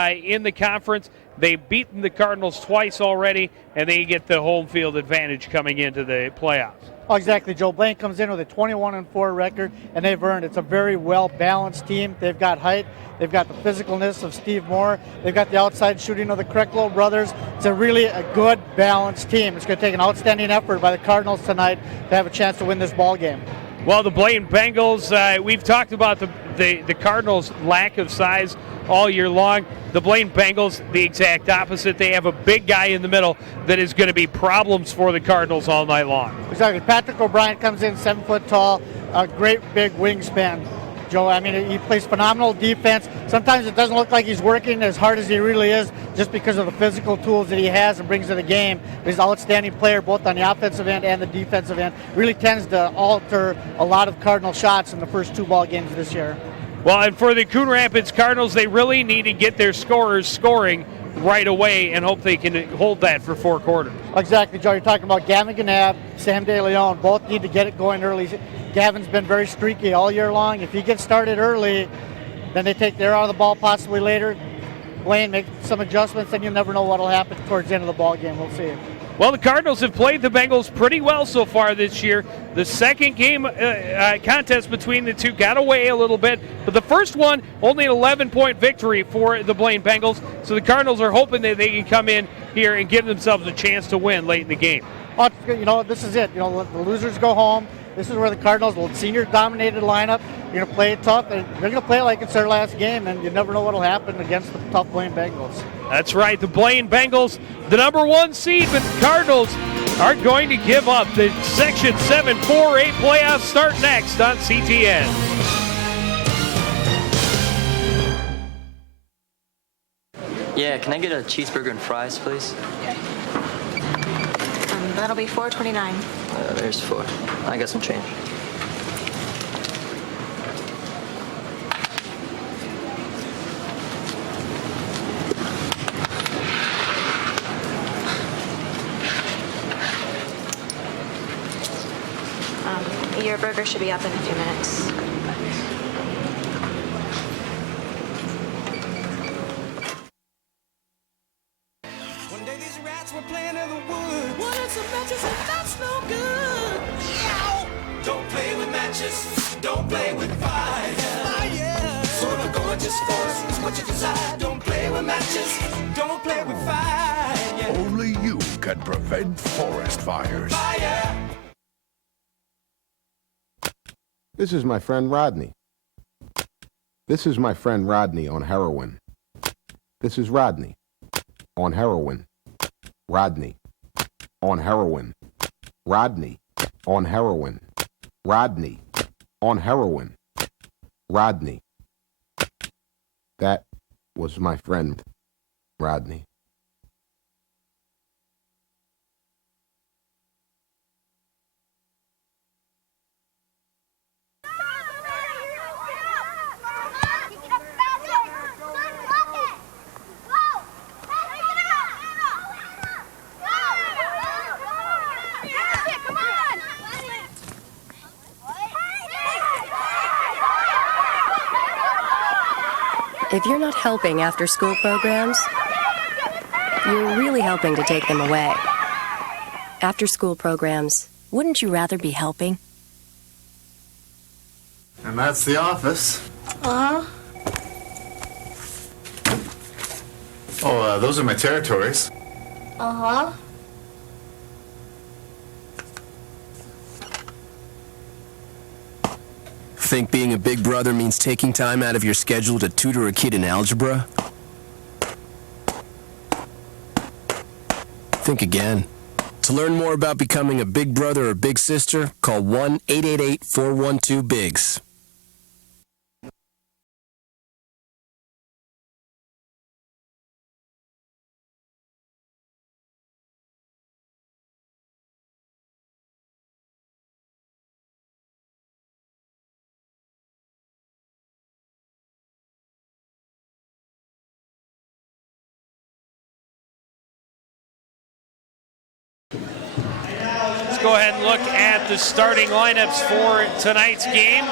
In the conference. They've beaten the Cardinals twice already, and they get the home field advantage coming into the playoffs. Oh, exactly, Joe. Blaine comes in with a 21-4 record, and they've earned it. It's a very well-balanced team. They've got height. They've got the physicalness of Steve Moore. They've got the outside shooting of the Krecklow brothers. It's a really good, balanced team. It's going to take an outstanding effort by the Cardinals tonight to have a chance to win this ball game. Well, the Blaine Bengals, we've talked about the Cardinals' lack of size all year long. The Blaine Bengals, the exact opposite. They have a big guy in the middle that is going to be problems for the Cardinals all night long. Exactly. Patrick O'Brien comes in 7 foot tall, a great big wingspan. Joe, I mean, he plays phenomenal defense. Sometimes it doesn't look like he's working as hard as he really is just because of the physical tools that he has and brings to the game. But he's an outstanding player both on the offensive end and the defensive end. Really tends to alter a lot of Cardinal shots in the first 2 ball games this year. Well, and for the Coon Rapids Cardinals, they really need to get their scorers scoring right away and hope they can hold that for 4 quarters. Exactly, Joe. You're talking about Gavin Ganab, Sam De Leon. Both need to get it going early. Gavin's been very streaky all year long. If he gets started early, then they take their out of the ball possibly later. Blaine make some adjustments, and you never know what will happen towards the end of the ball game. We'll see. Well, the Cardinals have played the Bengals pretty well so far this year. The second game contest between the two got away a little bit, but the first one, only an 11-point victory for the Blaine Bengals. So the Cardinals are hoping that they can come in here and give themselves a chance to win late in the game. Oh, you know, this is it. You know, the losers go home. This is where the Cardinals, the senior-dominated lineup, you're going to play it tough, and they're going to play it like it's their last game, and you never know what will happen against the tough Blaine Bengals. That's right, the Blaine Bengals, the number 1 seed, but the Cardinals are going to give up. The Section 7 4A playoffs start next on CTN. Yeah, can I get a cheeseburger and fries, please? That'll be $4.29. There's 4. I got some change. Your burger should be up in a few minutes. One day these rats were playing in the woods. Wanted some matches and that's no good. Yow! Don't play with matches. Don't play with fire. Fire! Sort of gorgeous force is what you desire. Don't play with matches. Don't play with fire. Yeah. Only you can prevent forest fires. Fire! This is my friend Rodney. This is my friend Rodney on heroin. This is Rodney on heroin. Rodney on heroin. Rodney on heroin. Rodney on heroin. Rodney. That was my friend Rodney. If you're not helping after-school programs, you're really helping to take them away. After-school programs, wouldn't you rather be helping? And that's the office. Uh-huh. Oh, those are my territories. Uh-huh. think being a big brother means taking time out of your schedule to tutor a kid in algebra? Think again. To learn more about becoming a big brother or big sister, call 1-888-412-BIGS. Go ahead and look at the starting lineups for tonight's game.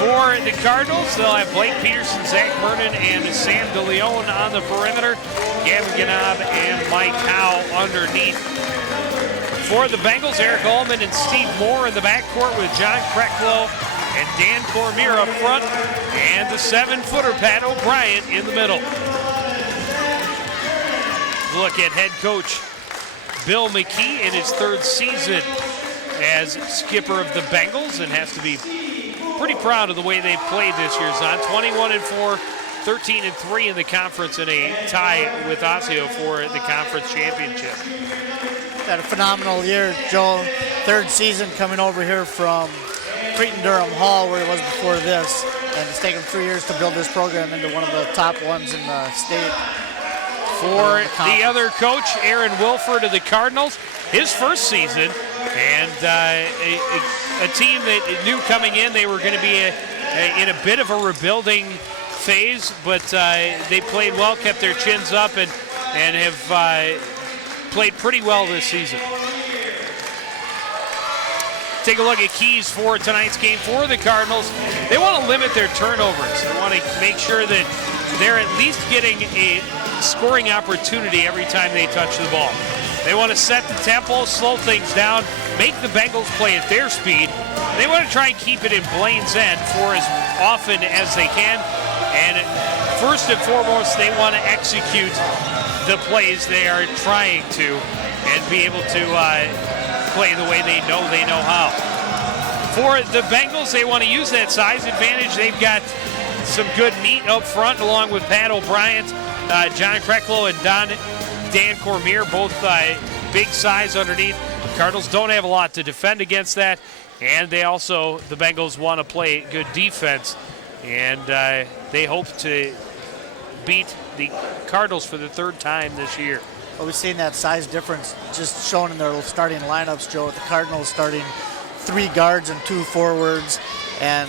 For the Cardinals, they'll have Blake Peterson, Zach Vernon, and Sam DeLeon on the perimeter. Gavin Ganab and Mike Howe underneath. For the Bengals, Eric Allman and Steve Moore in the backcourt with John Krecklow and Dan Cormier up front, and the 7-footer Pat O'Brien in the middle. Look at head coach Bill McKee in his 3rd season as skipper of the Bengals, and has to be pretty proud of the way they played this year. Son, 21-4, 13-3 in the conference, and a tie with Osseo for the conference championship. Had a phenomenal year, Joe. 3rd season coming over here from Cretin-Durham Hall, where he was before this, and it's taken 3 years to build this program into one of the top ones in the state. For the other coach, Aaron Wilford of the Cardinals, his 1st season, and a team that knew coming in they were going to be in a bit of a rebuilding phase, but they played well, kept their chins up, and have played pretty well this season. Take a look at keys for tonight's game for the Cardinals. They want to limit their turnovers. They want to make sure that they're at least getting a scoring opportunity every time they touch the ball. They want to set the tempo, slow things down, make the Bengals play at their speed. They want to try and keep it in Blaine's end for as often as they can. And first and foremost, they want to execute the plays they are trying to and be able to play the way they know how. For the Bengals, they want to use that size advantage. They've got some good meat up front, along with Pat O'Brien, John Krecklow, and Dan Cormier, both big size underneath. Cardinals don't have a lot to defend against that, and the Bengals want to play good defense, and they hope to beat the Cardinals for the 3rd time this year. Well, we've seen that size difference just shown in their starting lineups, Joe, with the Cardinals starting 3 guards and 2 forwards, and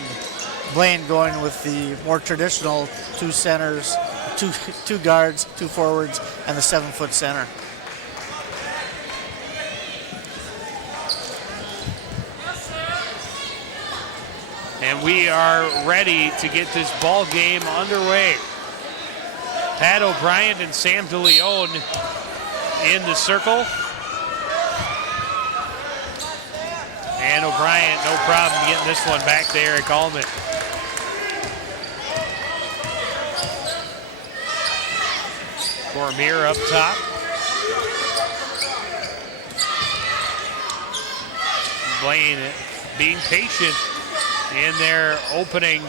Blaine going with the more traditional 2 centers, 2 guards, 2 forwards, and the 7-foot center. And we are ready to get this ball game underway. Pat O'Brien and Sam DeLeon in the circle. And O'Brien, no problem getting this one back to Eric Allman. Cormier up top. Blaine being patient in their opening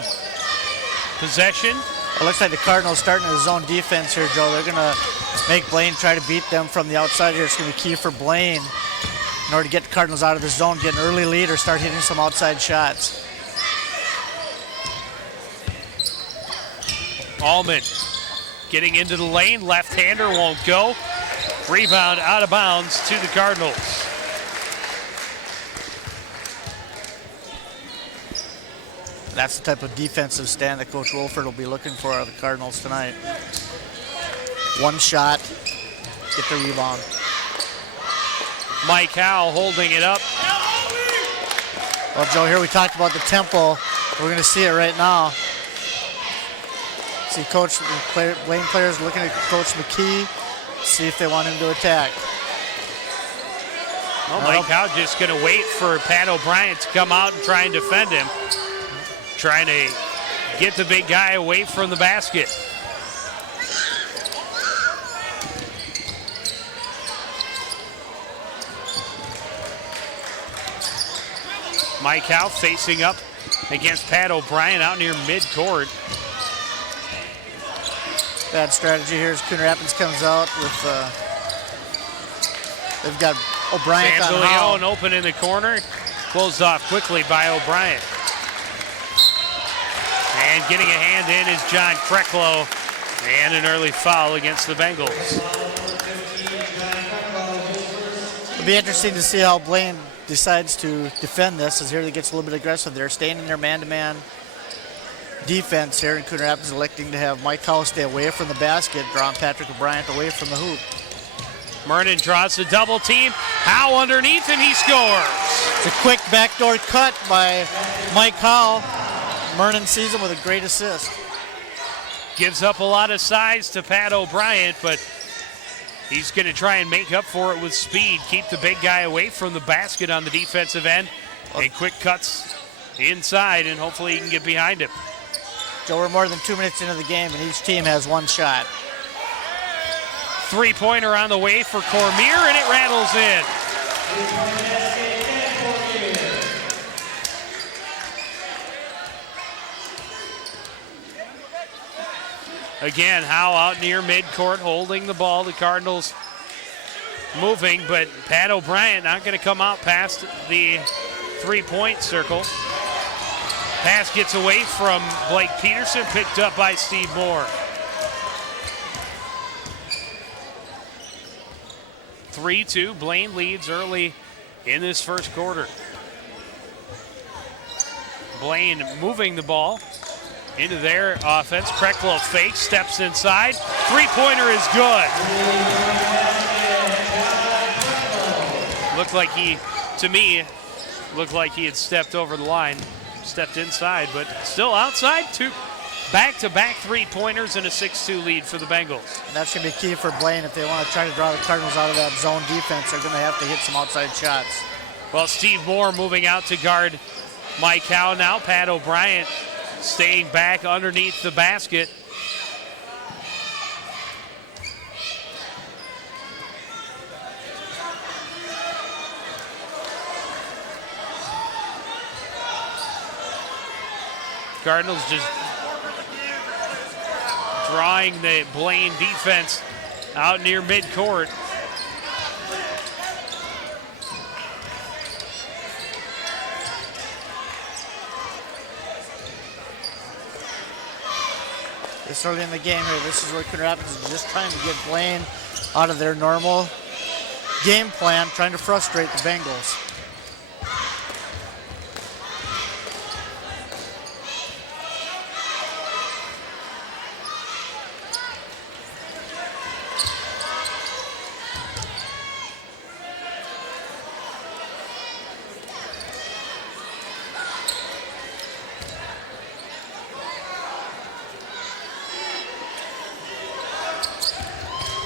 possession. It looks like the Cardinals starting a zone defense here, Joe. They're going to make Blaine try to beat them from the outside here. It's going to be key for Blaine in order to get the Cardinals out of the zone, get an early lead, or start hitting some outside shots. Allman getting into the lane. Left-hander won't go. Rebound out of bounds to the Cardinals. That's the type of defensive stand that Coach Wolford will be looking for out of the Cardinals tonight. 1 shot, get the rebound. Mike Howe holding it up. Well, Joe, here we talked about the tempo. We're going to see it right now. See Blaine players looking at Coach McKee, see if they want him to attack. Well, Mike Howe just going to wait for Pat O'Brien to come out and try and defend him. Trying to get the big guy away from the basket. Mike Howe facing up against Pat O'Brien out near midcourt. Bad strategy here as Coon Rapids comes out with, they've got O'Brien on Howell. Leon open in the corner. Closed off quickly by O'Brien. And getting a hand in is John Kreklow. And an early foul against the Bengals. It'll be interesting to see how Blaine decides to defend this, as here he gets a little bit aggressive there, staying in their man-to-man defense here, and Coon Rapids electing to have Mike Howell stay away from the basket, drawing Patrick O'Brien away from the hoop. Mernon draws the double team. Howe underneath, and he scores. It's a quick backdoor cut by Mike Howell. Mernon sees him with a great assist. Gives up a lot of size to Pat O'Brien, but he's going to try and make up for it with speed. Keep the big guy away from the basket on the defensive end. And quick cuts inside, and hopefully he can get behind him. So we're more than 2 minutes into the game, and each team has one shot. Three-pointer on the way for Cormier, and it rattles in. Again, Howe out near midcourt holding the ball. The Cardinals moving, but Pat O'Brien not going to come out past the three-point circle. Pass gets away from Blake Peterson, picked up by Steve Moore. 3-2, Blaine leads early in this first quarter. Blaine moving the ball into their offense. Kreklow fakes, steps inside. Three-pointer is good. Looked like he had stepped over the line, stepped inside, but still outside. Two back-to-back three-pointers and a 6-2 lead for the Bengals. And that's going to be key for Blaine if they want to try to draw the Cardinals out of that zone defense. They're going to have to hit some outside shots. Well, Steve Moore moving out to guard Mike Howe now. Pat O'Brien staying back underneath the basket. Cardinals just drawing the Blaine defense out near midcourt. This early in the game here, this is where Coon Rapids is just trying to get Blaine out of their normal game plan, trying to frustrate the Bengals.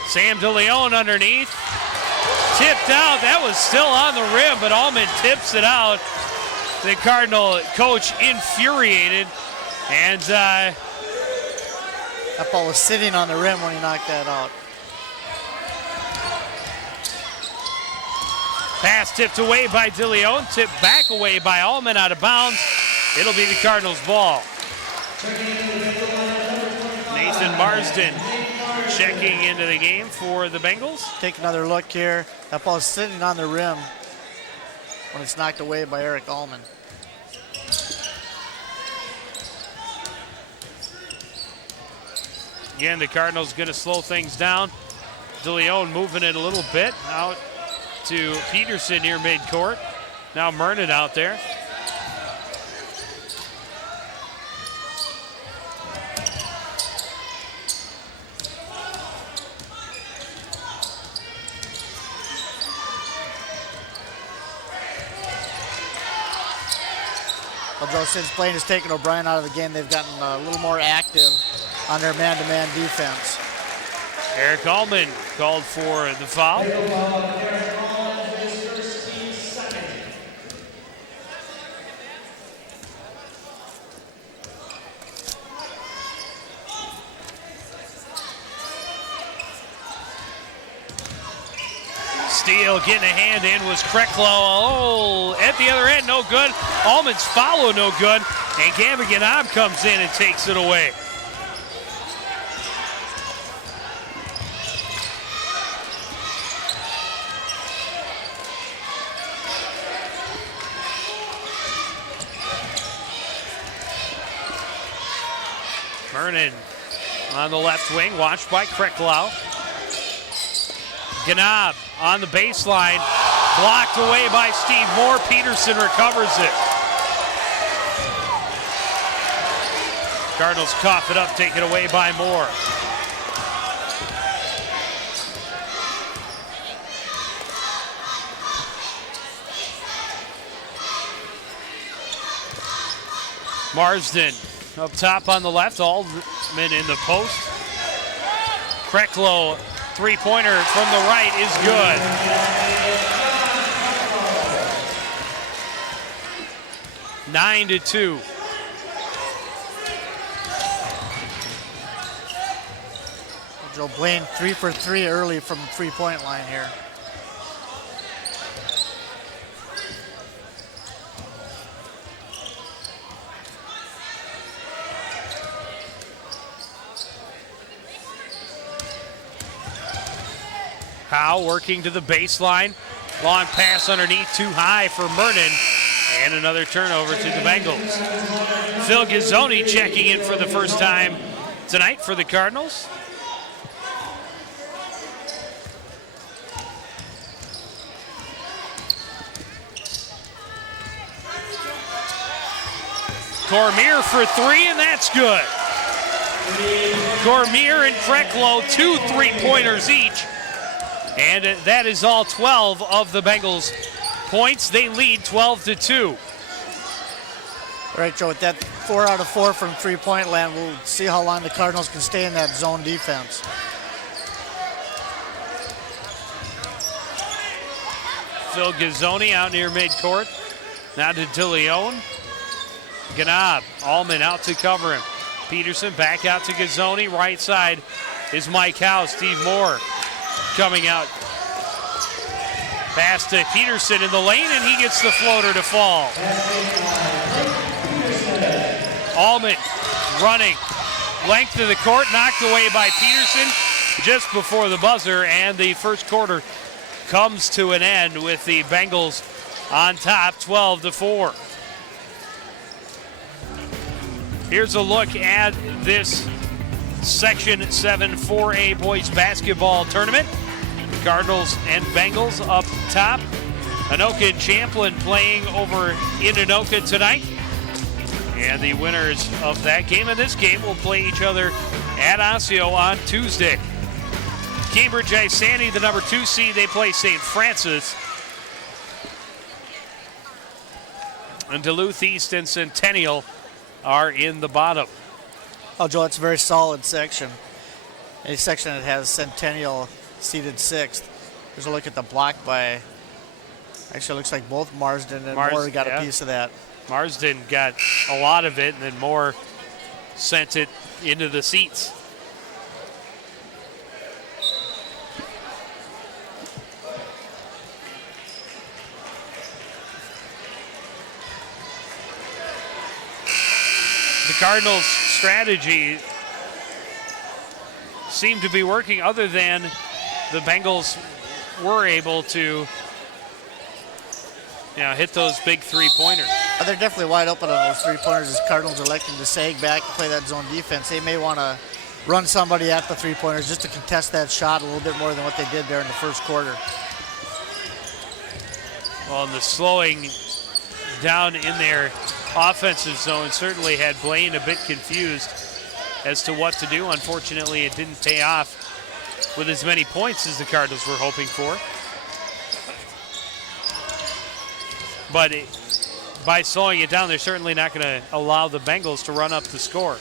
Sam DeLeon underneath. Tipped out. That was still on the rim, but Allman tips it out. The Cardinal coach infuriated. And that ball was sitting on the rim when he knocked that out. Pass tipped away by DeLeon. Tipped back away by Allman out of bounds. It'll be the Cardinals' ball. Nathan Marsden checking into the game for the Bengals. Take another look here. That ball is sitting on the rim when it's knocked away by Eric Allman. Again, the Cardinals going to slow things down. DeLeon moving it a little bit out to Peterson near midcourt. Now Mernon out there. Although since Blaine has taken O'Brien out of the game, they've gotten a little more active on their man-to-man defense. Eric Allman called for the foul. steal, getting a hand in was Krecklow. Oh, at the other end, no good. Allman's follow, no good. And Ganaab comes in and takes it away. Vernon on the left wing, watched by Krecklow. Ganaab on the baseline, blocked away by Steve Moore. Peterson recovers it. Cardinals cough it up, taken away by Moore. Marsden up top on the left, Altman in the post. Krecklow, three-pointer from the right is good. Nine to 2. Joe Blaine 3 for 3 early from the three-point line here. Howe working to the baseline. Long pass underneath, too high for Mernon. And another turnover to the Bengals. Phil Gazzoni checking in for the first time tonight for the Cardinals. Cormier for three, and that's good. Cormier and Krecklow, 2 three-pointers each. And that is all 12 of the Bengals' points. They lead 12 to 2. All right, Joe, with that 4 out of 4 from three-point land, we'll see how long the Cardinals can stay in that zone defense. Phil Gazzoni out near midcourt. Now to DeLeon. Ganaab, Allman out to cover him. Peterson back out to Gazzoni. Right side is Mike Howe. Steve Moore coming out. Pass to Peterson in the lane, and he gets the floater to fall. Allman running. Length of the court, knocked away by Peterson just before the buzzer, and the first quarter comes to an end with the Bengals on top, 12 to 4. Here's a look at this Section 7 4A boys basketball tournament. Cardinals and Bengals up top. Anoka and Champlin playing over in Anoka tonight. And the winners of that game and this game will play each other at Osseo on Tuesday. Cambridge Isani, the number 2 seed, they play St. Francis. And Duluth East and Centennial are in the bottom. Oh, Joe, it's a very solid section. A section that has Centennial seated 6th. There's a look at the block by, actually it looks like both Marsden and Moore got a piece of that. Marsden got a lot of it, and then Moore sent it into the seats. The Cardinals' strategy seemed to be working, other than the Bengals were able to hit those big three-pointers. They're definitely wide open on those three-pointers as Cardinals are electing to sag back and play that zone defense. They may want to run somebody at the three-pointers just to contest that shot a little bit more than what they did there in the first quarter. Well, and the slowing down in their offensive zone certainly had Blaine a bit confused as to what to do. Unfortunately, it didn't pay off with as many points as the Cardinals were hoping for. But by slowing it down, they're certainly not going to allow the Bengals to run up the score.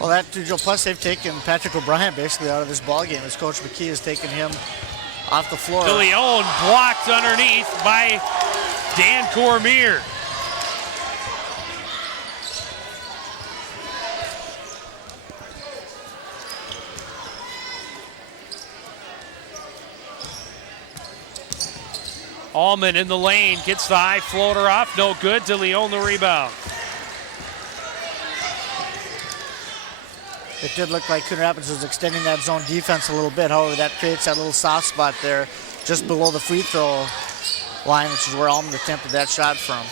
Well, that too, Joe. Plus, they've taken Patrick O'Brien basically out of this ballgame as Coach McKee has taken him off the floor. DeLeon blocked underneath by Dan Cormier. Allman in the lane, gets the high floater off, no good. DeLeon the rebound. It did look like Coon Rapids was extending that zone defense a little bit. However, that creates that little soft spot there just below the free throw line, which is where Allman attempted that shot from.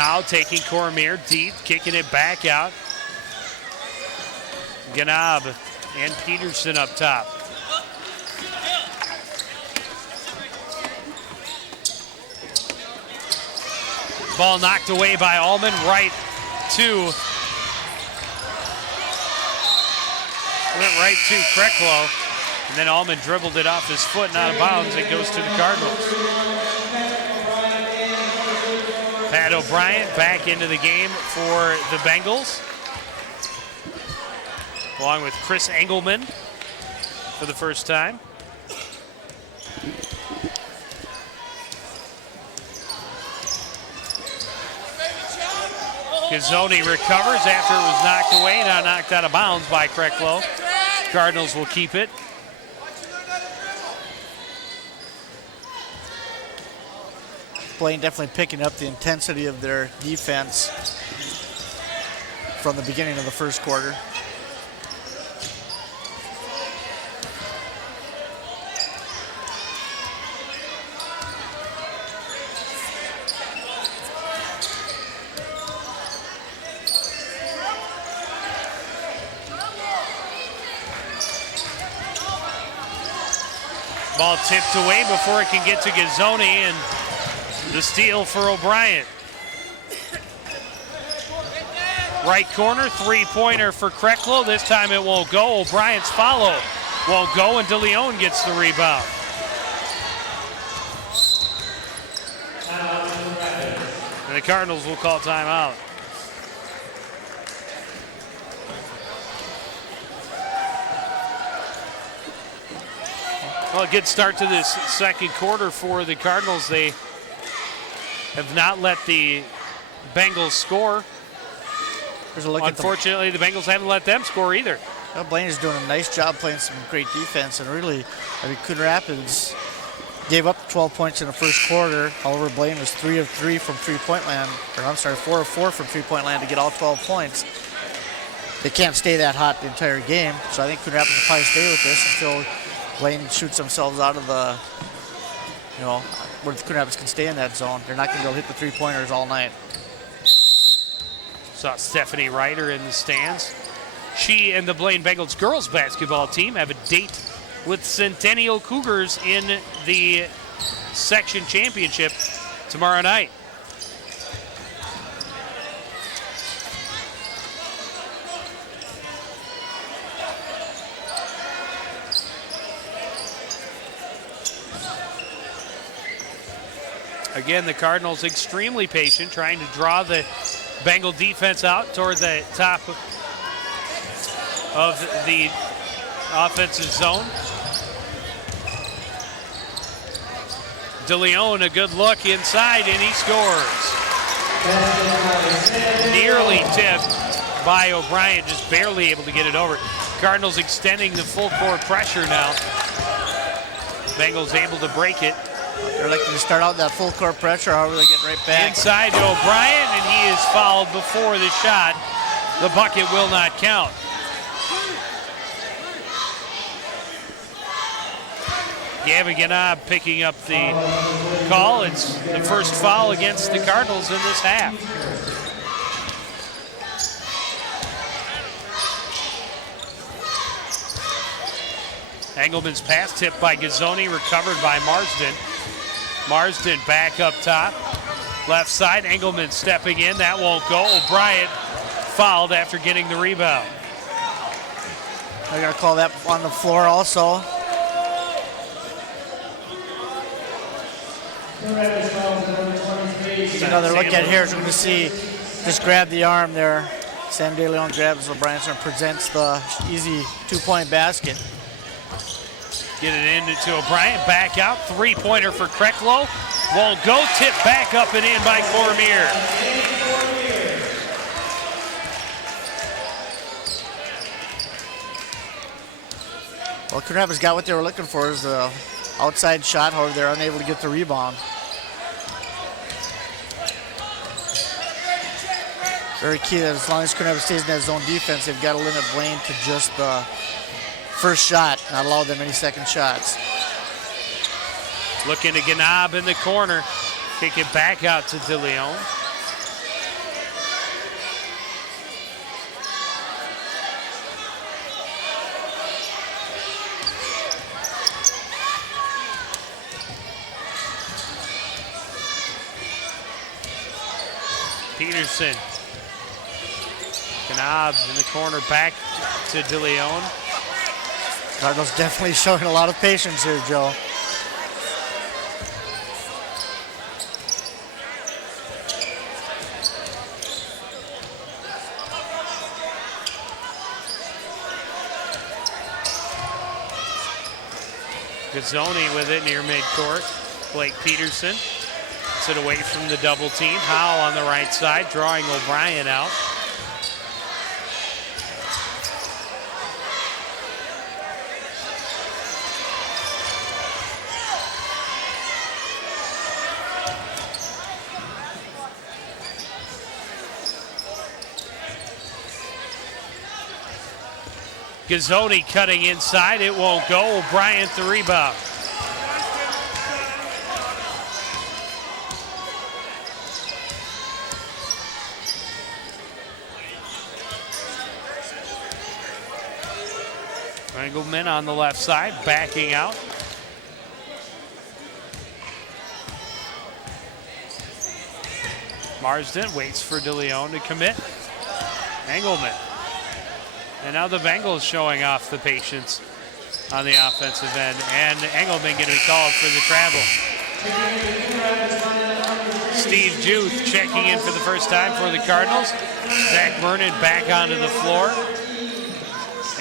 Howe taking Cormier deep, kicking it back out. Ganab and Peterson up top. Ball knocked away by Allman, right to Krecklow. And then Allman dribbled it off his foot and out of bounds. It goes to the Cardinals. Pat O'Brien back into the game for the Bengals, along with Chris Engelman for the first time. Gazzoni recovers after it was knocked away, now knocked out of bounds by Krecklow. Cardinals will keep it. Blaine definitely picking up the intensity of their defense from the beginning of the first quarter. Ball tipped away before it can get to Gazzoni, and the steal for O'Brien. Right corner, three-pointer for Krecklow. This time it won't go. O'Brien's follow won't go, and DeLeon gets the rebound. And the Cardinals will call timeout. Well, a good start to this second quarter for the Cardinals. They have not let the Bengals score. Unfortunately, the Bengals haven't let them score either. Well, Blaine is doing a nice job playing some great defense, and really, I mean, Coon Rapids gave up 12 points in the first quarter. However, Blaine was 3 of 3 from three-point land, or I'm sorry, 4 of 4 from three-point land to get all 12 points. They can't stay that hot the entire game, so I think Coon Rapids will probably stay with this until Blaine shoots themselves out of the, where the Coon Rapids can stay in that zone. They're not going to be able to hit the three-pointers all night. Saw Stephanie Ryder in the stands. She and the Blaine Bengals girls basketball team have a date with Centennial Cougars in the section championship tomorrow night. Again, the Cardinals extremely patient, trying to draw the Bengal defense out toward the top of the offensive zone. DeLeon, a good look inside, and he scores. Nearly tipped by O'Brien, just barely able to get it over. Cardinals extending the full court pressure now. Bengals able to break it. They're looking to start out that full court pressure, however they get right back. Inside to O'Brien, and he is fouled before the shot. The bucket will not count. Gavin Ganab picking up the call. It's the first foul against the Cardinals in this half. Engelman's pass tipped by Gazzoni, recovered by Marsden. Marsden back up top. Left side, Engelman stepping in. That won't go. O'Brien fouled after getting the rebound. They're going to call that on the floor also. Another look at here is we're going to see, just grab the arm there. Sam DeLeon grabs O'Brien and presents the easy two-point basket. Get it into O'Brien, back out, three-pointer for Krecklow. Won't go, tip back up and in by Cormier. Well, Coon Rapids got what they were looking for, is the outside shot. However, they're unable to get the rebound. Very key that as long as Coon Rapids stays in that zone defense, they've got to limit Blaine to just the first shot, not allow them any second shots. Looking to Ganab in the corner. Kick it back out to De Leon. Peterson. Ganab in the corner, back to De Leon. Cardinals definitely showing a lot of patience here, Joe. Gazzoni with it near midcourt. Blake Peterson gets it away from the double team. Howe on the right side, drawing O'Brien out. Gazzoni cutting inside, it won't go. O'Brien the rebound. Engelman on the left side, backing out. Marsden waits for De Leon to commit. Engelman. And now the Bengals showing off the patience on the offensive end. And Engelman going to be called for the travel. Steve Juth checking in for the first time for the Cardinals. Zach Vernon back onto the floor.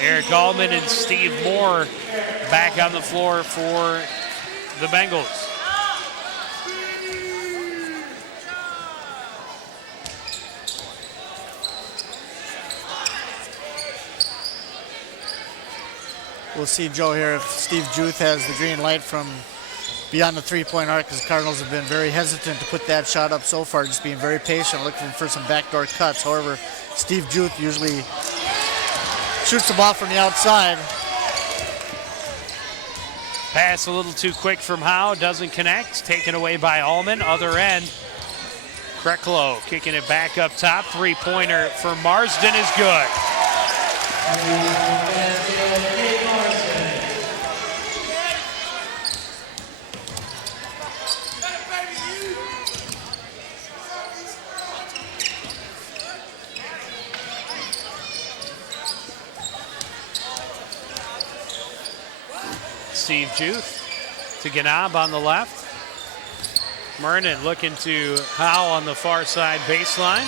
Eric Allman and Steve Moore back on the floor for the Bengals. We'll see, Joe, here if Steve Juth has the green light from beyond the three-point arc, because the Cardinals have been very hesitant to put that shot up so far, just being very patient, looking for some backdoor cuts. However, Steve Juth usually shoots the ball from the outside. Pass a little too quick from Howe, doesn't connect. Taken away by Allman, other end. Kreklow kicking it back up top. Three-pointer for Marsden is good. Steve Juth to Ganab on the left. Mernon looking to Howe on the far side baseline.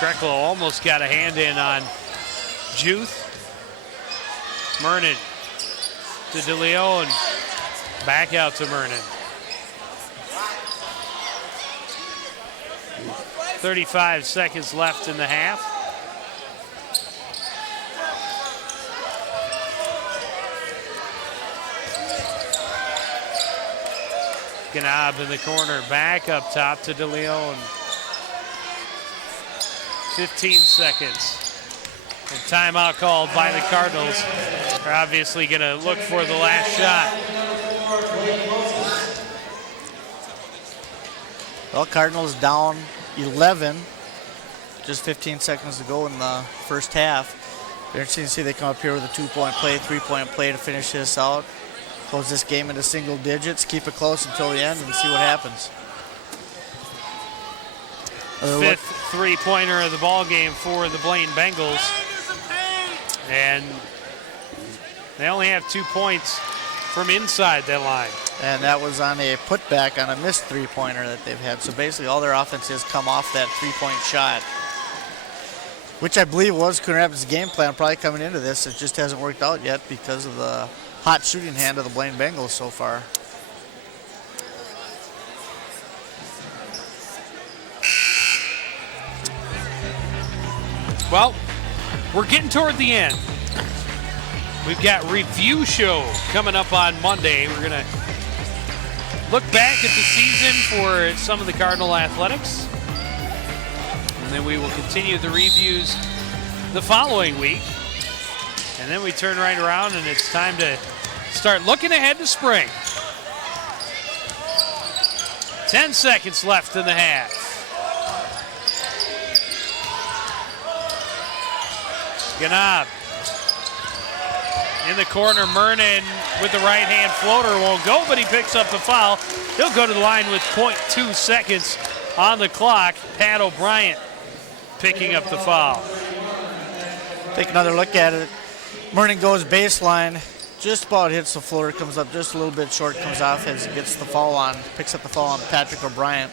Kreklow almost got a hand in on Juth. Mernon to De Leon. Back out to Mernon. 35 seconds left in the half. Ganab in the corner, back up top to De Leon. 15 seconds. And timeout called by the Cardinals. They're obviously going to look for the last shot. Well, Cardinals down 11. Just 15 seconds to go in the first half. Very interesting to see they come up here with a 2-point play, 3-point play to finish this out. Close this game into single digits, keep it close until the end and see what happens. Fifth three-pointer of the ball game for the Blaine Bengals. And they only have 2 points from inside that line. And that was on a putback on a missed three-pointer that they've had. So basically all their offense has come off that three-point shot, which I believe was Coon Rapids' game plan probably coming into this. It just hasn't worked out yet because of the hot shooting hand of the Blaine Bengals so far. Well, we're getting toward the end. We've got review show coming up on Monday. We're going to look back at the season for some of the Cardinal athletics. And then we will continue the reviews the following week. And then we turn right around and it's time to start looking ahead to spring. 10 seconds left in the half. Ganab in the corner. Mernon with the right hand floater won't go, but he picks up the foul. He'll go to the line with 0.2 seconds on the clock. Pat O'Brien picking up the foul. Take another look at it. Mernon goes baseline, just about hits the floor, comes up just a little bit short, comes off as he gets the foul on, picks up the foul on Patrick O'Brien.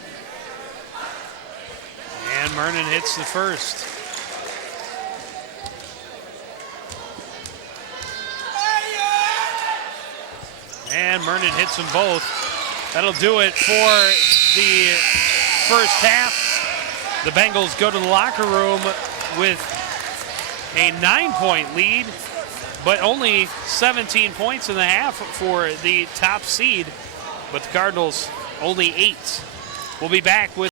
And Mernon hits the first. And Mernon hits them both. That'll do it for the first half. The Bengals go to the locker room with a 9-point lead, but only 17 points in the half for the top seed. But the Cardinals only 8. We'll be back with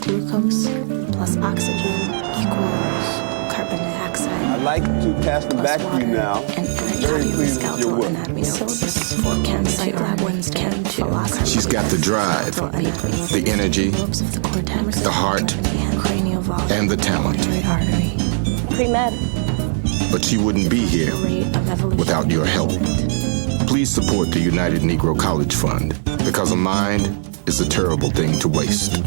glucose plus oxygen equals carbon dioxide. I'd like to pass them back to you now. And very pleased with your work. She's got the drive, the energy, the heart, and the talent. Pre-med. But she wouldn't be here without your help. Please support the United Negro College Fund, because a mind is a terrible thing to waste.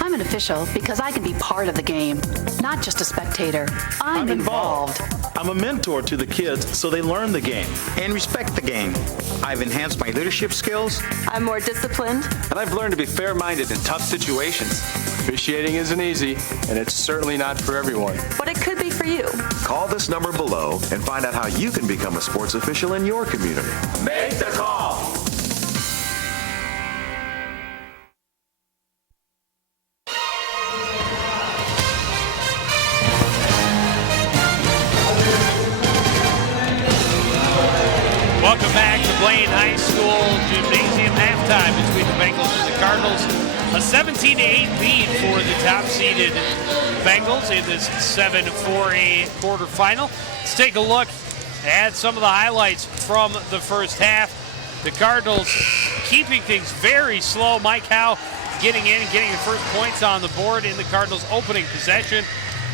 I'm an official because I can be part of the game, not just a spectator. I'm involved. I'm a mentor to the kids so they learn the game and respect the game. I've enhanced my leadership skills. I'm more disciplined. And I've learned to be fair-minded in tough situations. Officiating isn't easy, and it's certainly not for everyone. But it could be for you. Call this number below and find out how you can become a sports official in your community. Make the call! Welcome back to Blaine High School Gymnasium halftime between the Bengals and the Cardinals. A 17-8 lead for the top-seeded Bengals in this 7-4A quarterfinal. Let's take a look at some of the highlights from the first half. The Cardinals keeping things very slow. Mike Howe getting in and getting the first points on the board in the Cardinals' opening possession.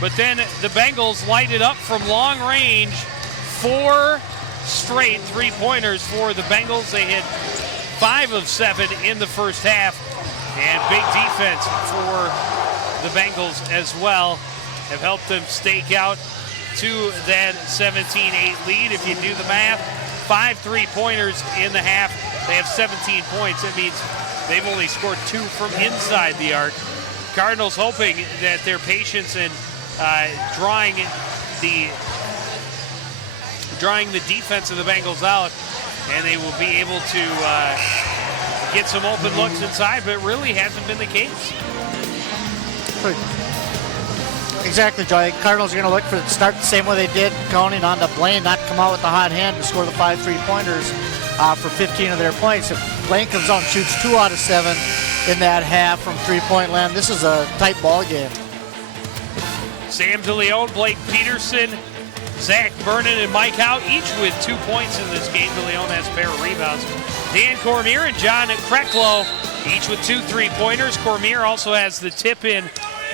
But then the Bengals lighted up from long range. 4 straight three-pointers for the Bengals. They hit 5 of 7 in the first half. And big defense for the Bengals as well have helped them stake out to that 17-8 lead. If you do the math, 5 three-pointers in the half. They have 17 points. That means they've only scored 2 from inside the arc. Cardinals hoping that their patience and drawing the defense of the Bengals out, and they will be able to get some open looks inside, but it really hasn't been the case. Exactly, Joey. Cardinals are going to look for start the same way they did, counting on the Blaine not come out with the hot hand to score the 5 3-pointers for 15 of their points. If Blaine comes out and shoots 2 out of 7 in that half from three-point land, this is a tight ball game. Sam DeLeon, Blake Peterson, Zach Vernon, and Mike Howe, each with 2 points in this game. DeLeon has a pair of rebounds. Dan Cormier and John Kreklow, each with 2 3-pointers. Cormier also has the tip in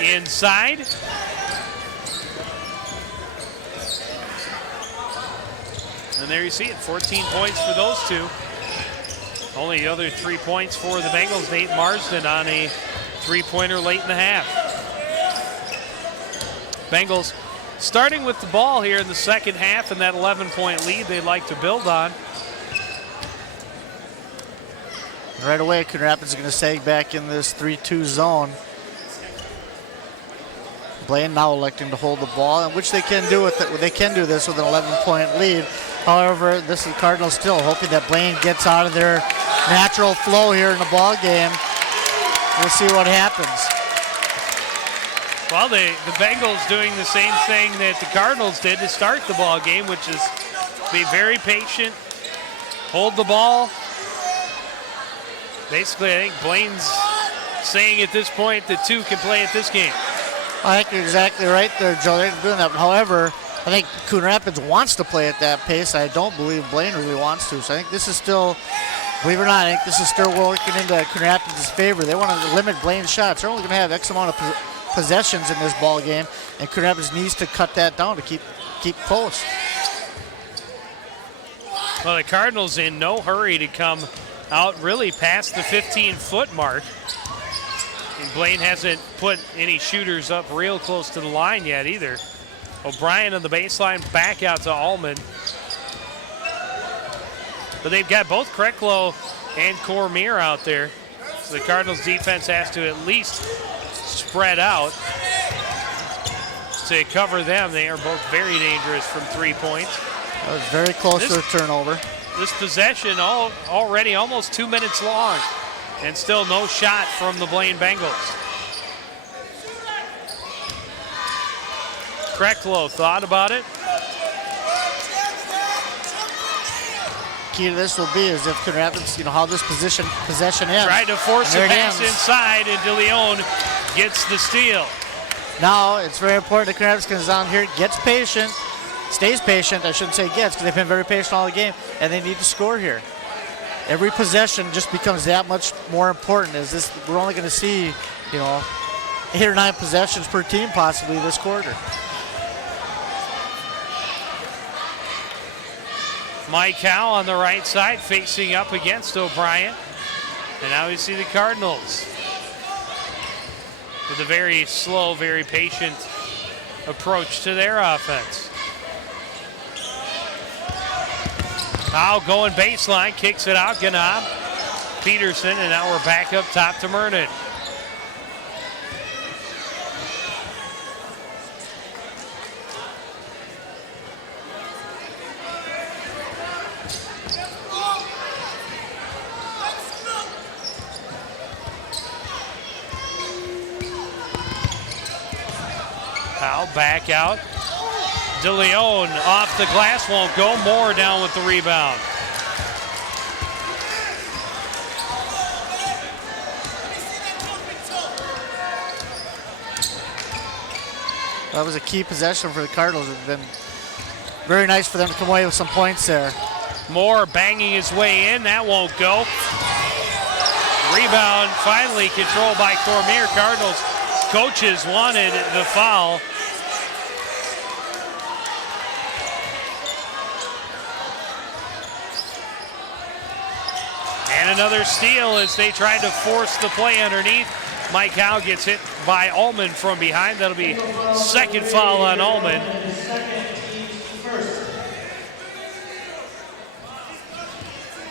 inside. And there you see it, 14 points for those two. Only the other 3 points for the Bengals. Nate Marsden on a 3-pointer late in the half. Bengals starting with the ball here in the second half and that 11-point lead they'd like to build on. Right away, Coon Rapids is going to sag back in this 3-2 zone. Blaine now electing to hold the ball, which they can do they can do this with an 11-point lead. However, this is the Cardinals still hoping that Blaine gets out of their natural flow here in the ball game. We'll see what happens. Well, the Bengals doing the same thing that the Cardinals did to start the ball game, which is be very patient, hold the ball. Basically, I think Blaine's saying at this point that two can play at this game. I think you're exactly right there, Joe. They're doing that. However, I think Coon Rapids wants to play at that pace. I don't believe Blaine really wants to. So I think this is still, believe it or not, I think this is still working into Coon Rapids' favor. They want to limit Blaine's shots. They're only going to have X amount of possessions in this ball game, and Coon Rapids needs to cut that down to keep close. Well, the Cardinals in no hurry to come out really past the 15-foot mark. And Blaine hasn't put any shooters up real close to the line yet either. O'Brien on the baseline, back out to Allman. But they've got both Krecklow and Cormier out there. So the Cardinals defense has to at least spread out to cover them. They are both very dangerous from 3 points. That was very close to the turnover. This possession already almost 2 minutes long, and still no shot from the Blaine Bengals. Krecklow thought about it. Key to this will be is if Coon Rapids, how this possession ends. Tried to force a pass inside, and DeLeon gets the steal. Now it's very important that Coon Rapids comes down here, gets patient, stays patient. I shouldn't say gets, because they've been very patient all the game, and they need to score here. Every possession just becomes that much more important. As this, we're only going to see, 8 or 9 possessions per team possibly this quarter. Mike Howe on the right side facing up against O'Brien. And now we see the Cardinals with a very slow, very patient approach to their offense. Howe going baseline, kicks it out, Ganab, Peterson, and now we're back up top to Mernon. Howe back out. DeLeon off the glass, won't go. Moore down with the rebound. That was a key possession for the Cardinals. It's been very nice for them to come away with some points there. Moore banging his way in, that won't go. Rebound finally controlled by Cormier. Cardinals coaches wanted the foul. And another steal as they tried to force the play underneath. Mike Howe gets hit by Allman from behind. That'll be second foul on Allman.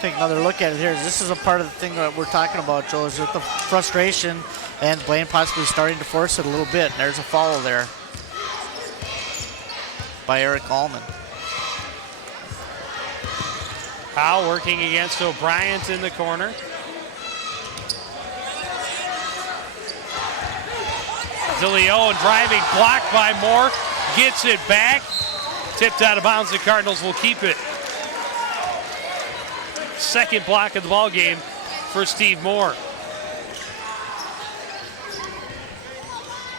Take another look at it here. This is a part of the thing that we're talking about, Joe, is with the frustration and Blaine possibly starting to force it a little bit. And there's a foul there by Eric Allman. Howe working against O'Brien in the corner. DeLeon driving, blocked by Moore, gets it back, tipped out of bounds. The Cardinals will keep it. Second block of the ball game for Steve Moore.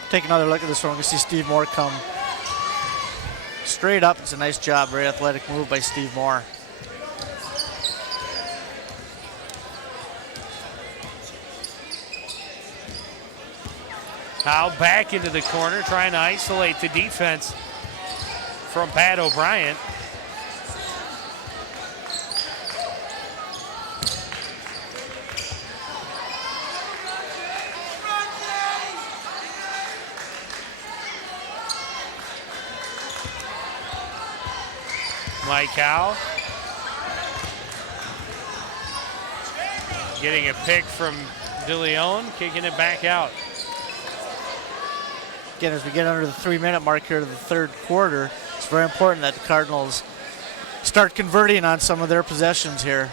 Take another look at this one. We see Steve Moore come straight up. It's a nice job, very athletic move by Steve Moore. Howe back into the corner, trying to isolate the defense from Pat O'Brien. Mike Howe getting a pick from DeLeon, kicking it back out. Again, as we get under the 3-minute mark here to the third quarter, it's very important that the Cardinals start converting on some of their possessions here.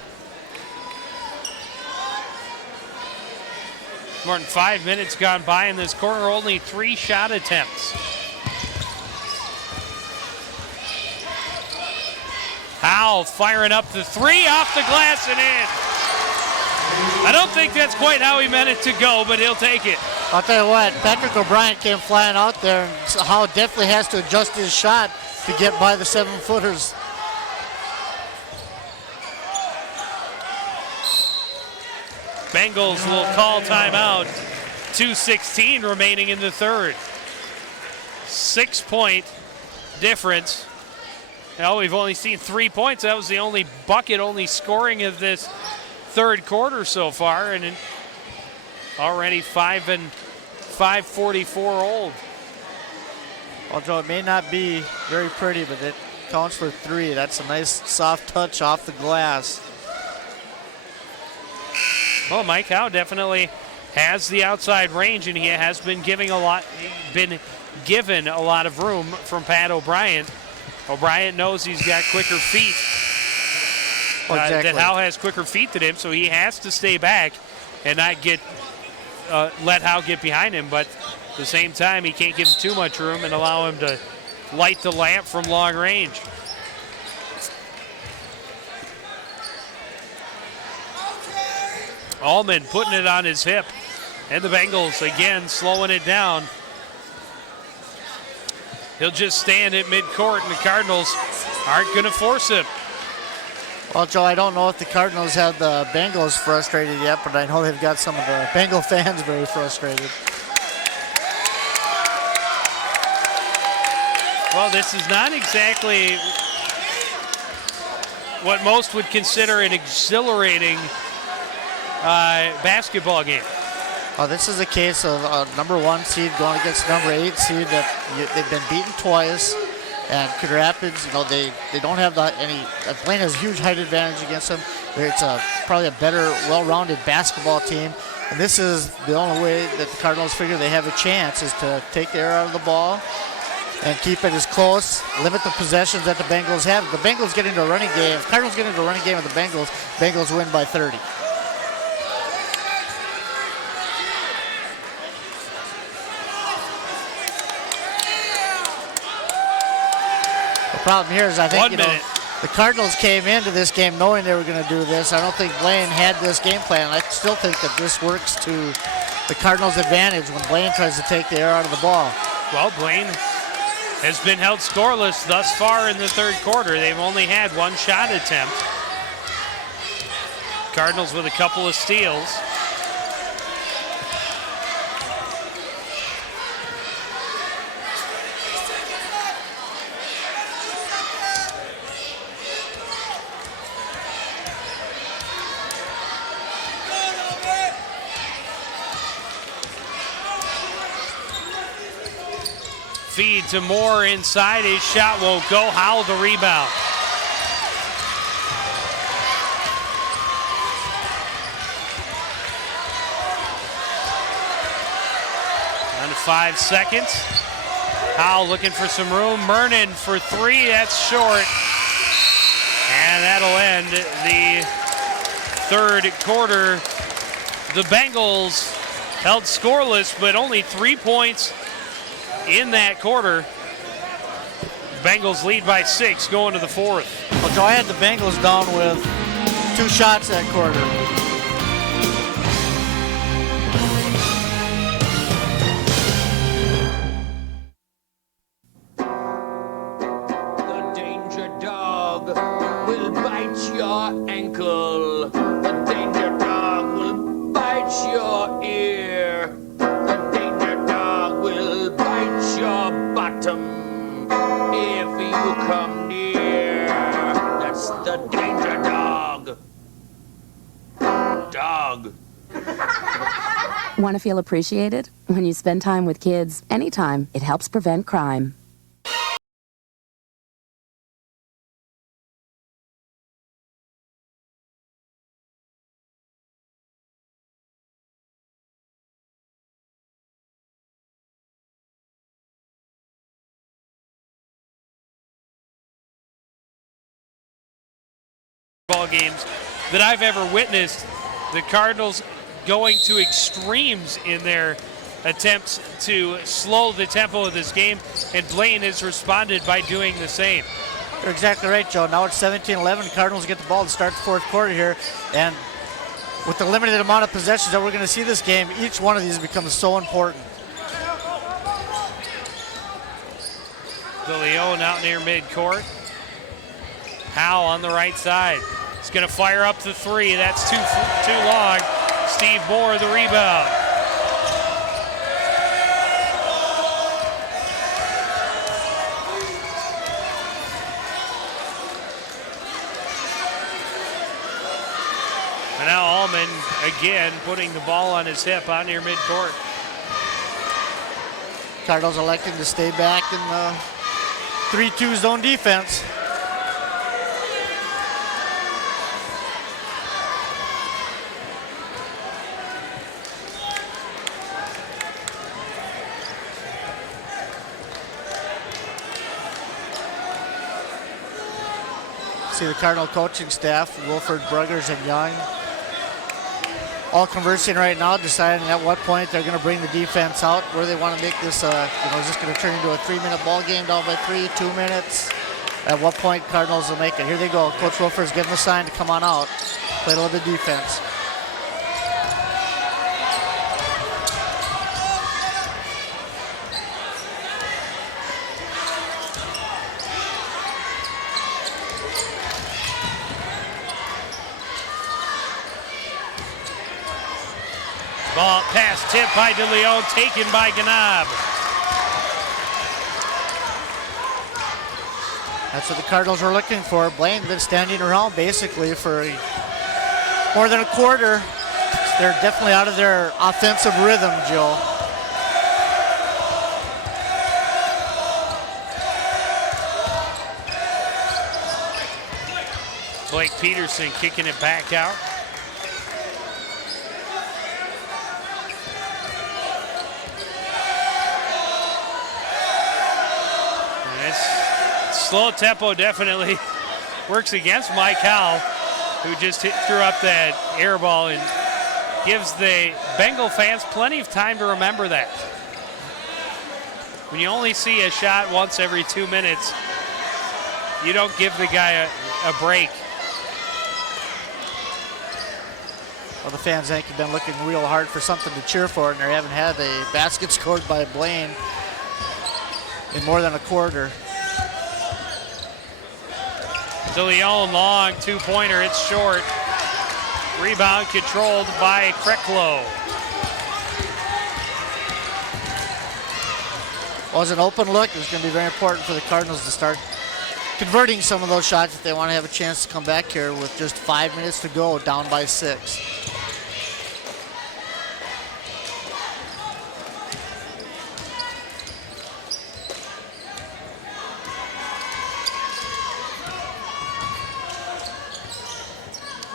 More than 5 minutes gone by in this quarter, only 3 shot attempts. Howe firing up the 3 off the glass and in. I don't think that's quite how he meant it to go, but he'll take it. I'll tell you what, Patrick O'Brien came flying out there, and Howe definitely has to adjust his shot to get by the 7-footers. Bengals will call timeout. 2:16 remaining in the third. 6-point difference. Now we've only seen 3 points. That was the only bucket, only scoring of this third quarter so far, and already 5:44 old. Well, Joe, it may not be very pretty, but it counts for 3. That's a nice soft touch off the glass. Well, Mike Howe definitely has the outside range, and he has been given a lot of room from Pat O'Brien. O'Brien knows he's got quicker feet. Exactly. That Howe has quicker feet than him, so he has to stay back and not let Howe get behind him. But at the same time, he can't give him too much room and allow him to light the lamp from long range. Allman putting it on his hip. And the Bengals again slowing it down. He'll just stand at midcourt, and the Cardinals aren't going to force him. Well, Joe, I don't know if the Cardinals have the Bengals frustrated yet, but I know they've got some of the Bengal fans very frustrated. Well, this is not exactly what most would consider an exhilarating basketball game. This is a case of a number 1 seed going against number 8 seed that they've been beaten twice. And Coon Rapids, they don't have Blaine has a huge height advantage against them. It's probably a better, well-rounded basketball team. And this is the only way that the Cardinals figure they have a chance is to take the air out of the ball and keep it as close, limit the possessions that the Bengals have. If the Bengals get into a running game, if Cardinals get into a running game with the Bengals win by 30. The problem here is I think the Cardinals came into this game knowing they were going to do this. I don't think Blaine had this game plan. I still think that this works to the Cardinals' advantage when Blaine tries to take the air out of the ball. Well, Blaine has been held scoreless thus far in the third quarter. They've only had 1 shot attempt. Cardinals with a couple of steals. Feed to Moore inside. His shot won't go. Howe the rebound. Down to 5 seconds. Howe looking for some room. Murnan for 3. That's short. And that'll end the third quarter. The Bengals held scoreless, but only 3 points in that quarter. Bengals lead by 6 going to the fourth. Well, Joe, I had the Bengals down with 2 shots that quarter. The danger dog will bite your ankle. The danger dog will bite your ear. The danger dog will bite your bottom if you come near. That's the danger dog. Dog. Want to feel appreciated? When you spend time with kids, anytime, it helps prevent crime. ball games that I've ever witnessed. The Cardinals going to extremes in their attempts to slow the tempo of this game, and Blaine has responded by doing the same. You're exactly right, Joe. Now it's 17-11. Cardinals get the ball to start the fourth quarter here, and with the limited amount of possessions that we're going to see this game, each one of these becomes so important. De Leon out near midcourt. Howe on the right side. He's going to fire up the three. That's too long. Steve Moore, the rebound. And now Allman again putting the ball on his hip out near midcourt. Cardinals electing to stay back in the 3-2 zone defense. See the Cardinal coaching staff, Wilford, Bruggers, and Young, all conversing right now, deciding at what point they're going to bring the defense out, where they want to make this, is this going to turn into a 3-minute ball game down by 3, 2 minutes? At what point Cardinals will make it? Here they go. Coach Wilford's giving the sign to come on out, play a little bit of defense. Ball pass tip by De Leon, taken by Ganab. That's what the Cardinals were looking for. Blaine been standing around basically for more than a quarter. They're definitely out of their offensive rhythm, Joe. Blake Peterson kicking it back out. Slow tempo definitely works against Mike Howell, who just threw up that air ball and gives the Bengal fans plenty of time to remember that. When you only see a shot once every 2 minutes, you don't give the guy a break. Well, the fans, I think, have been looking real hard for something to cheer for, and they haven't had a basket scored by Blaine in more than a quarter. De Leon, long two-pointer, it's short. Rebound controlled by Kreklow. Was an open look. It's going to be very important for the Cardinals to start converting some of those shots if they want to have a chance to come back here with just 5 minutes to go, down by 6.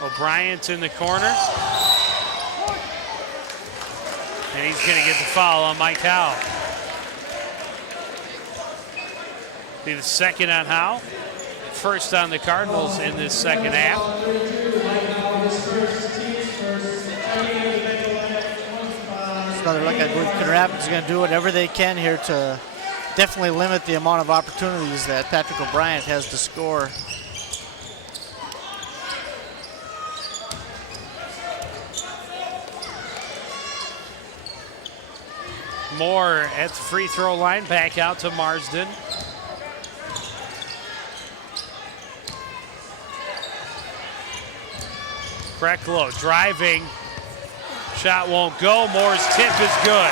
O'Brien's in the corner. And he's going to get the foul on Mike Howe. Be the second on Howe. First on the Cardinals in this second half. It's another look at what Coon Rapids is going to do whatever they can here to definitely limit the amount of opportunities that Patrick O'Brien has to score. Moore at the free throw line, back out to Marsden. Kreklow driving, shot won't go. Moore's tip is good.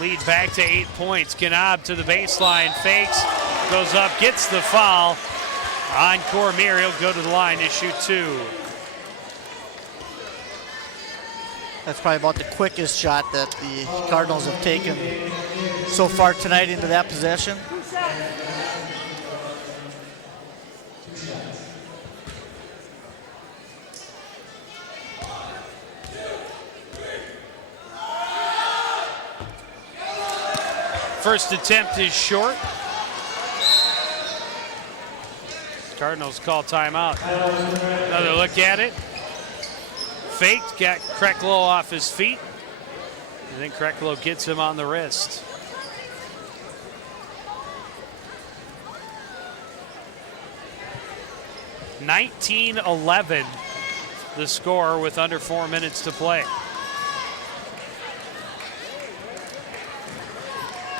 Lead back to 8 points. Ganab to the baseline, fakes, goes up, gets the foul. On Cormier, he'll go to the line to shoot 2. That's probably about the quickest shot that the Cardinals have taken so far tonight into that possession. First attempt is short. Cardinals call timeout. Another look at it. Faked, got Krecklow off his feet. And then Krecklow gets him on the wrist. (19-11) the score with under 4 minutes to play.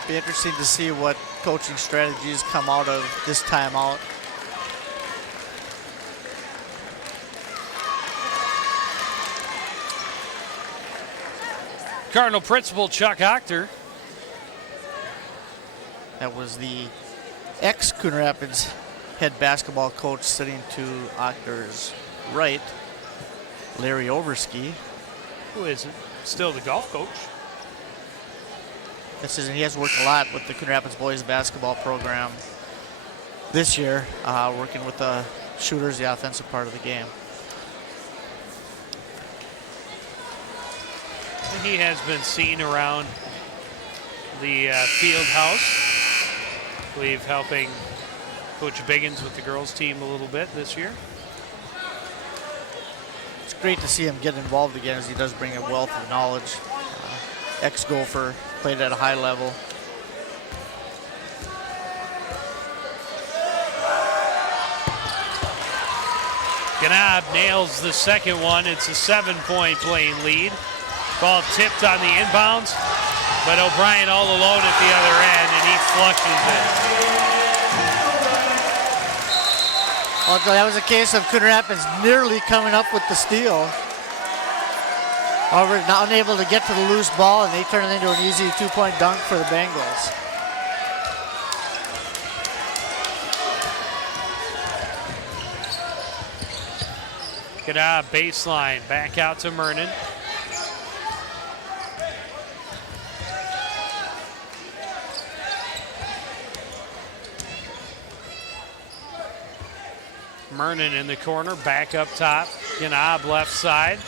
Be interesting to see what coaching strategies come out of this timeout. Cardinal principal Chuck Octor. That was the ex-Coon Rapids head basketball coach sitting to Octor's right, Larry Overski. Who isn't? Still the golf coach. This is, he has worked a lot with the Coon Rapids boys basketball program this year, working with the shooters, the offensive part of the game. He has been seen around the field house, I believe helping Coach Biggins with the girls team a little bit this year. It's great to see him get involved again, as he does bring a wealth of knowledge. Ex-golfer, played at a high level. Ganab nails the second one. It's a 7-point Blaine lead. Ball tipped on the inbounds, but O'Brien all alone at the other end, and he flushes it. Well, that was a case of Coon Rapids nearly coming up with the steal. However, not unable to get to the loose ball, and they turn it into an easy 2-point dunk for the Bengals. Ganab baseline, back out to Mernon. Mernon in the corner, back up top. Ganab left side.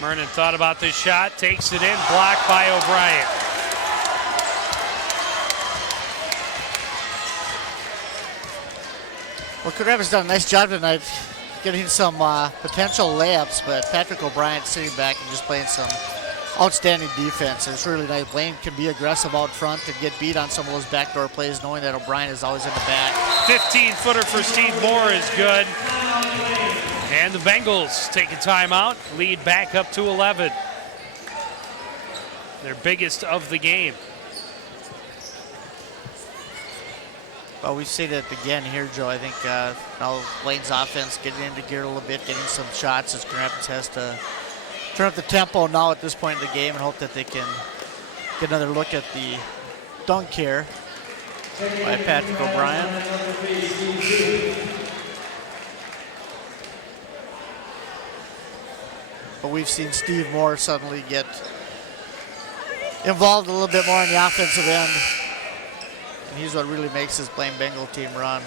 Mernon thought about this shot, takes it in, blocked by O'Brien. Well, Coon Rapids done a nice job tonight getting some potential layups, but Patrick O'Brien sitting back and just playing some outstanding defense. It's really nice. Blaine can be aggressive out front and get beat on some of those backdoor plays, knowing that O'Brien is always in the back. 15-footer for Steve Moore is good. And the Bengals take a timeout, lead back up to 11. Their biggest of the game. Well, we've seen it again here, Joe. I think now Blaine's offense getting into gear a little bit, getting some shots, as Coon Rapids has to turn up the tempo now at this point in the game and hope that they can get another look at the dunk here by Patrick O'Brien. But we've seen Steve Moore suddenly get involved a little bit more on the offensive end. And he's what really makes this Blaine Bengal team run.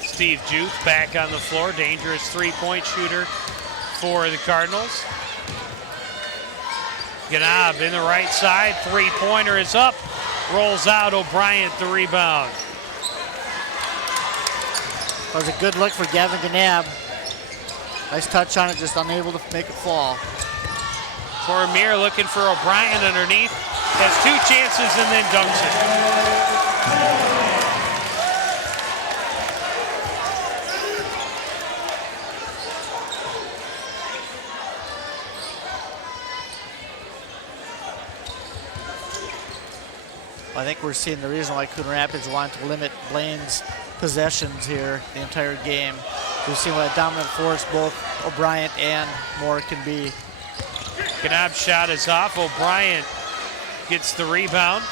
Steve Juth back on the floor, dangerous three-point shooter for the Cardinals. Ganab in the right side, three-pointer is up, rolls out, O'Brien the rebound. That was a good look for Gavin Ganab. Nice touch on it, just unable to make it fall. Cormier looking for O'Brien underneath, has two chances and then dunks it. I think we're seeing the reason why Coon Rapids want to limit Blaine's possessions here the entire game. We've seen what a dominant force both O'Brien and Moore can be. Knob's shot is off. O'Brien gets the rebound.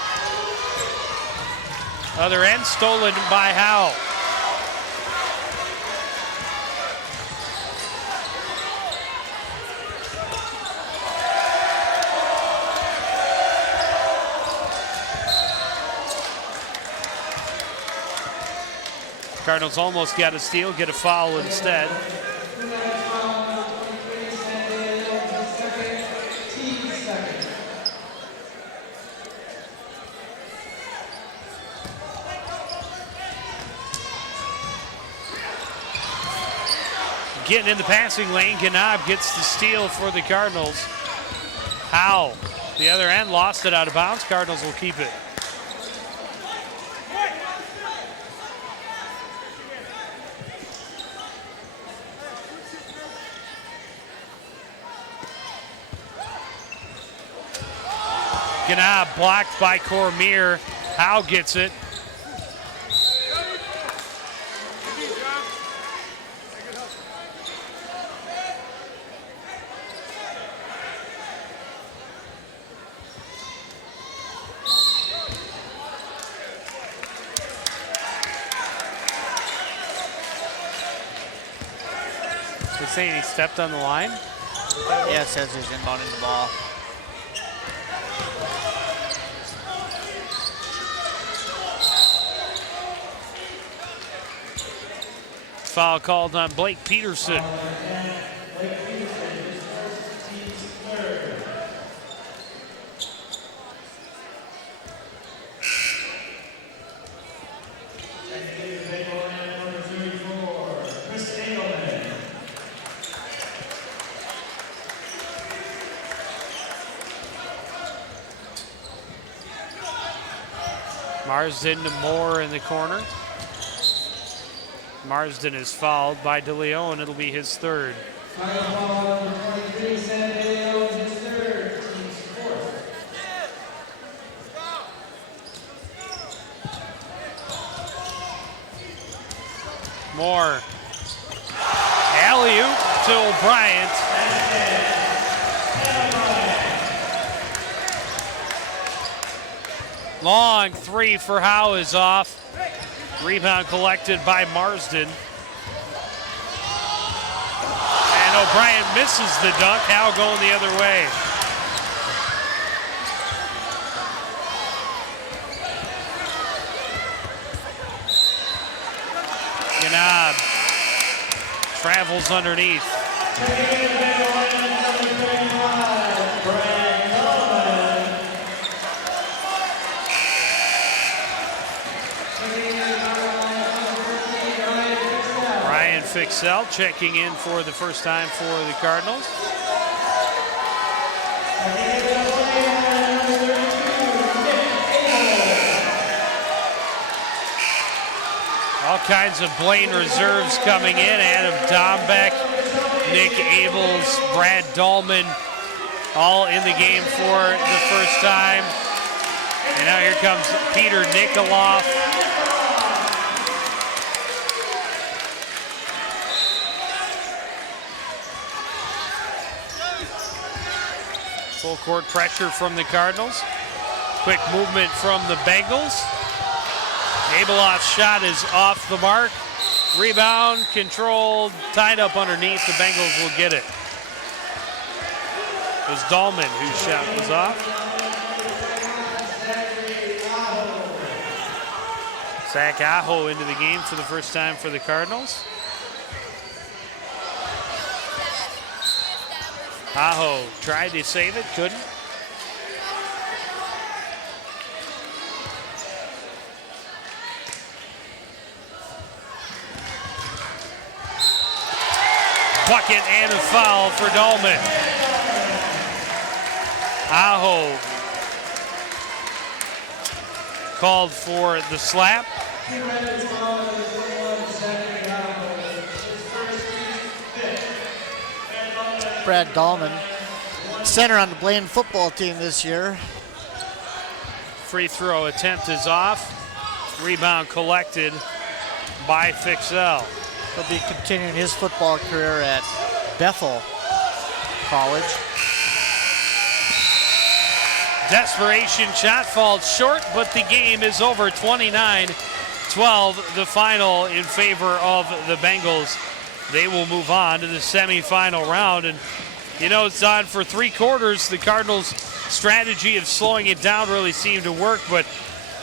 Other end stolen by Howe. Cardinals almost got a steal, get a foul instead. Getting in the passing lane, Knob gets the steal for the Cardinals. Howe, the other end, lost it out of bounds. Cardinals will keep it. Knob blocked by Cormier. Howe gets it. They're saying he stepped on the line? Yeah, it says he's inbounding the ball. Foul called on Blake Peterson. Marsden to Moore in the corner. Marsden is fouled by DeLeon. It'll be his third. Moore. Alley-oop to Bryant. Long three for Howe is off. Rebound collected by Marsden. And O'Brien misses the dunk. Howe going the other way. Ganab travels underneath. Fixell checking in for the first time for the Cardinals. All kinds of Blaine reserves coming in. Adam Dombeck, Nick Abels, Brad Dahlman, all in the game for the first time. And now here comes Peter Nikoloff. Full court pressure from the Cardinals. Quick movement from the Bengals. Abeloff's shot is off the mark. Rebound, controlled, tied up underneath. The Bengals will get it. It was Dahlman whose shot was off. Zach Aho into the game for the first time for the Cardinals. Aho tried to save it, couldn't. Bucket and a foul for Dahlman. Aho called for the slap. Brad Dahlman, center on the Blaine football team this year. Free throw attempt is off. Rebound collected by Fixell. He'll be continuing his football career at Bethel College. Desperation shot falls short, but the game is over. 29-12, the final in favor of the Bengals. They will move on to the semifinal round. And, you know, it's on for 3 quarters. The Cardinals' strategy of slowing it down really seemed to work, but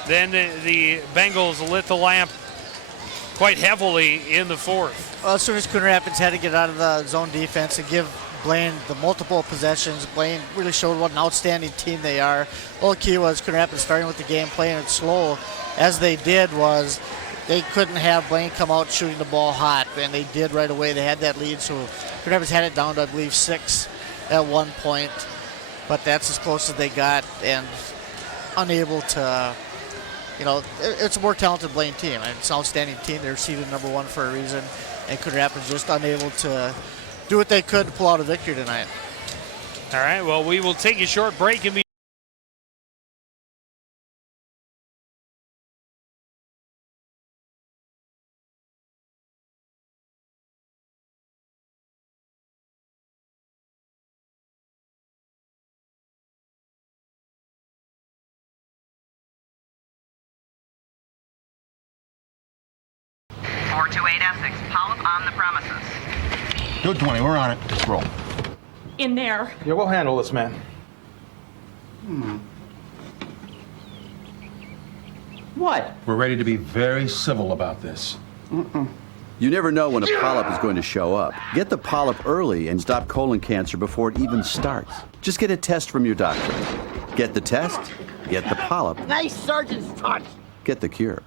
then the Bengals lit the lamp quite heavily in the fourth. Well, as soon as Coon Rapids had to get out of the zone defense and give Blaine the multiple possessions, Blaine really showed what an outstanding team they are. All key was Coon Rapids starting with the game, playing it slow. As they did was they couldn't have Blaine come out shooting the ball hot, and they did right away. They had that lead, so Coon Rapids had it down to, I believe, 6 at one point. But that's as close as they got, and unable to, you know, it's a more talented Blaine team. It's an outstanding team. They're seeded number 1 for a reason, and Coon Rapids just unable to do what they could to pull out a victory tonight. All right, well, we will take a short break and be Essex, polyp on the premises. Good 20, we're on it. Let's roll. In there. Yeah, we'll handle this, man. What? We're ready to be very civil about this. You never know when a polyp is going to show up. Get the polyp early and stop colon cancer before it even starts. Just get a test from your doctor. Get the test, get the polyp, Nice surgeon's touch. get the cure.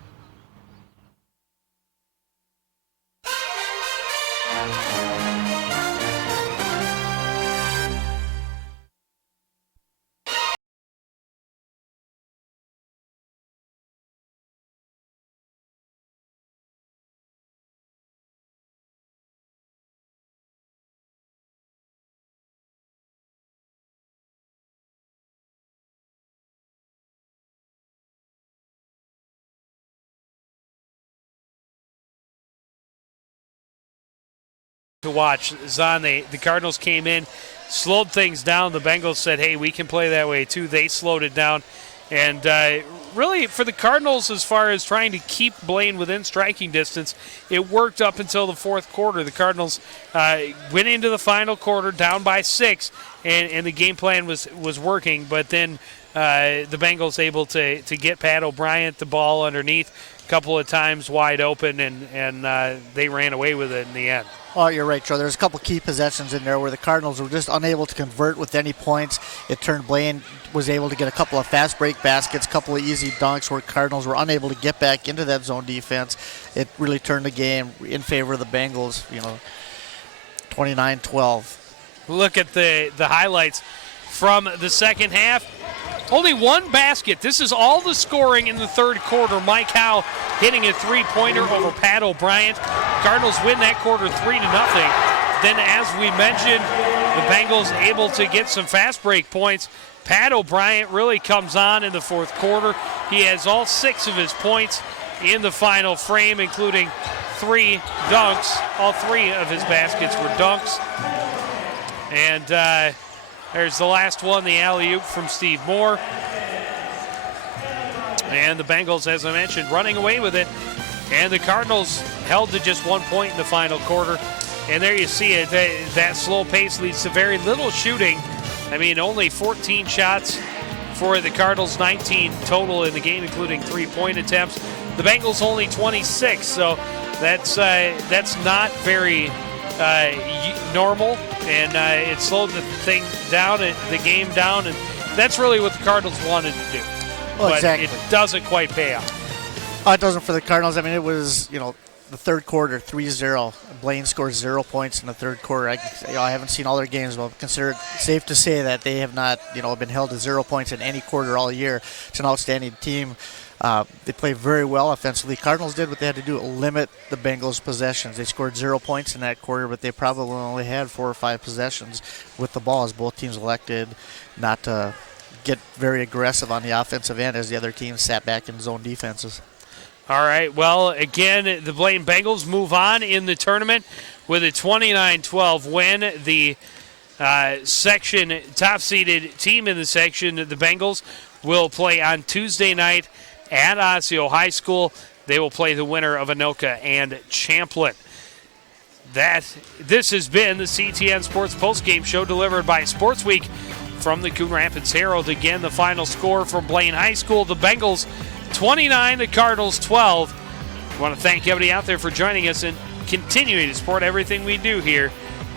to watch. Zahn, the Cardinals came in, slowed things down. The Bengals said, hey, we can play that way too. They slowed it down. And really, for the Cardinals, as far as trying to keep Blaine within striking distance, it worked up until the fourth quarter. The Cardinals went into the final quarter down by 6, and the game plan was working. But then the Bengals able to get Pat O'Brien the ball underneath a couple of times wide open, and they ran away with it in the end. Oh, you're right, Joe. There's a couple key possessions in there where the Cardinals were just unable to convert with any points. It turned Blaine was able to get a couple of fast break baskets, a couple of easy dunks where Cardinals were unable to get back into that zone defense. It really turned the game in favor of the Bengals, 29-12. Look at the highlights from the second half. Only one basket. This is all the scoring in the third quarter. Mike Howe hitting a three-pointer over Pat O'Brien. Cardinals win that quarter 3-0. Then, as we mentioned, the Bengals able to get some fast break points. Pat O'Brien really comes on in the fourth quarter. He has all 6 of his points in the final frame, including 3 dunks. All 3 of his baskets were dunks. And there's the last one, the alley-oop from Steve Moore. And the Bengals, as I mentioned, running away with it. And the Cardinals held to just 1 point in the final quarter. And there you see it. That slow pace leads to very little shooting. I mean, only 14 shots for the Cardinals, 19 total in the game, including 3-point attempts. The Bengals only 26, so that's not very normal, and it slowed the thing down, the game down, and that's really what the Cardinals wanted to do. Well, but exactly. It doesn't quite pay off. It doesn't for the Cardinals. I mean, it was, the third quarter, 3-0. Blaine scores 0 points in the third quarter. I haven't seen all their games, but consider it safe to say that they have not, been held to 0 points in any quarter all year. It's an outstanding team. They played very well offensively. Cardinals did what they had to do, limit the Bengals' possessions. They scored 0 points in that quarter, but they probably only had 4 or 5 possessions with the ball, as both teams elected not to get very aggressive on the offensive end as the other teams sat back in zone defenses. All right, well, again, the Blaine Bengals move on in the tournament with a 29-12 win. The section, top-seeded team in the section, the Bengals, will play on Tuesday night at Osseo High School. They will play the winner of Anoka and Champlin. This has been the CTN Sports Postgame Show delivered by Sports Week from the Coon Rapids Herald. Again, the final score from Blaine High School, the Bengals 29, the Cardinals 12. I want to thank everybody out there for joining us and continuing to support everything we do here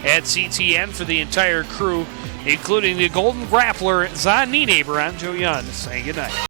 at CTN. For the entire crew, including the Golden Grappler, Zahn Nienaber, I'm Joe Young, saying goodnight.